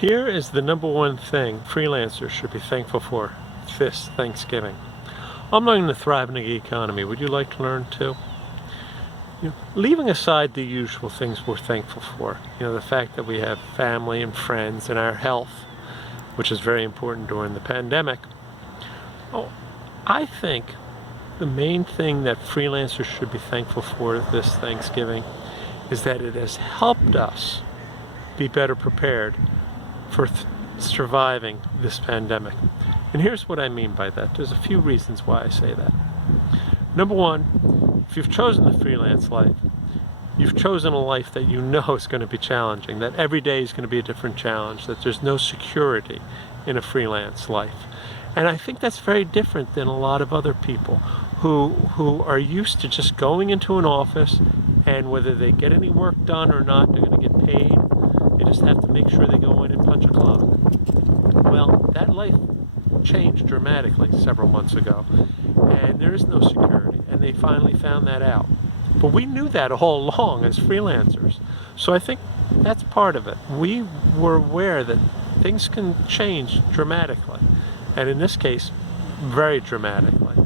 Here is the number one thing freelancers should be thankful for this Thanksgiving. I'm learning to thrive in the gig economy. Would you like to learn too? Leaving aside the usual things we're thankful for, the fact that we have family and friends and our health, which is very important during the pandemic. I think the main thing that freelancers should be thankful for this Thanksgiving is that it has helped us be better prepared for surviving this pandemic. And here's what I mean by that. There's a few reasons why I say that. Number one, if you've chosen the freelance life, you've chosen a life that you know is going to be challenging, that every day is going to be a different challenge, that there's no security in a freelance life. And I think that's very different than a lot of other people who are used to just going into an office, and whether they get any work done or not, they're going to get paid. They just have to make sure they go in and punch a clock. Well, that life changed dramatically several months ago, and there is no security, and they finally found that out. But we knew that all along as freelancers. So I think that's part of it. We were aware that things can change dramatically, and in this case, very dramatically.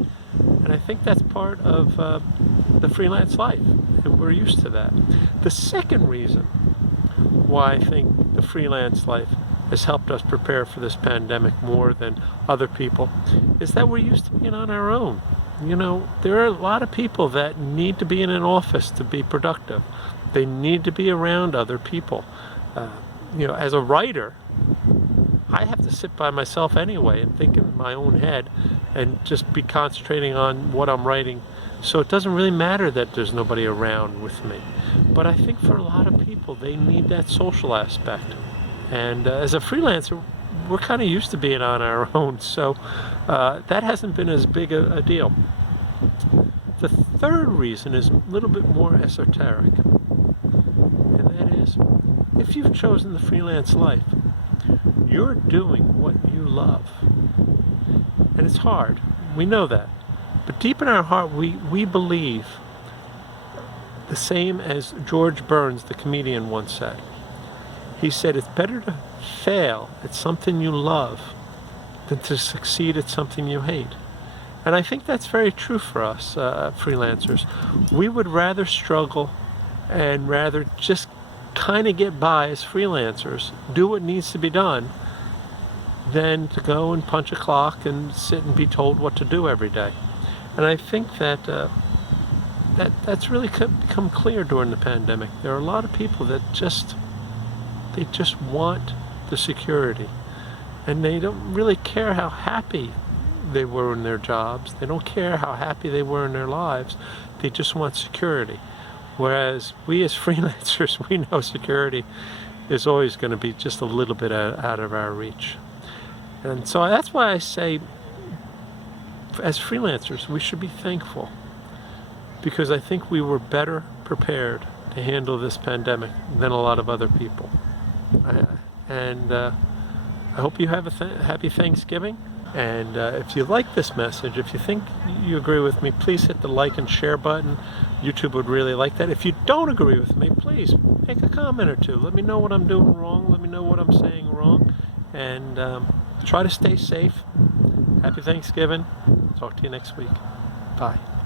And I think that's part of the freelance life, and we're used to that. The second reason why I think the freelance life has helped us prepare for this pandemic more than other people is that we're used to being on our own. There are a lot of people that need to be in an office to be productive. They need to be around other people. As a writer, I have to sit by myself anyway and think in my own head and just be concentrating on what I'm writing. So it doesn't really matter that there's nobody around with me. But I think for a lot of people, they need that social aspect. And as a freelancer, we're kind of used to being on our own. So that hasn't been as big a deal. The third reason is a little bit more esoteric. And that is, if you've chosen the freelance life, you're doing what you love. And it's hard. We know that. But deep in our heart, we believe the same as George Burns, the comedian, once said. He said, it's better to fail at something you love than to succeed at something you hate. And I think that's very true for us freelancers. We would rather struggle and rather just kind of get by as freelancers, do what needs to be done, than to go and punch a clock and sit and be told what to do every day. And I think that that's really become clear during the pandemic. There are a lot of people that just want the security, and they don't really care how happy they were in their jobs. They don't care how happy they were in their lives. They just want security. Whereas we as freelancers, we know security is always going to be just a little bit out of our reach. And so that's why I say, as freelancers, we should be thankful, because I think we were better prepared to handle this pandemic than a lot of other people. I hope you have a happy Thanksgiving. And if you like this message, if you think you agree with me, please hit the like and share button. YouTube would really like that. If you don't agree with me, please make a comment or two. Let me know what I'm doing wrong. Let me know what I'm saying wrong. And try to stay safe. Happy Thanksgiving. Talk to you next week. Bye.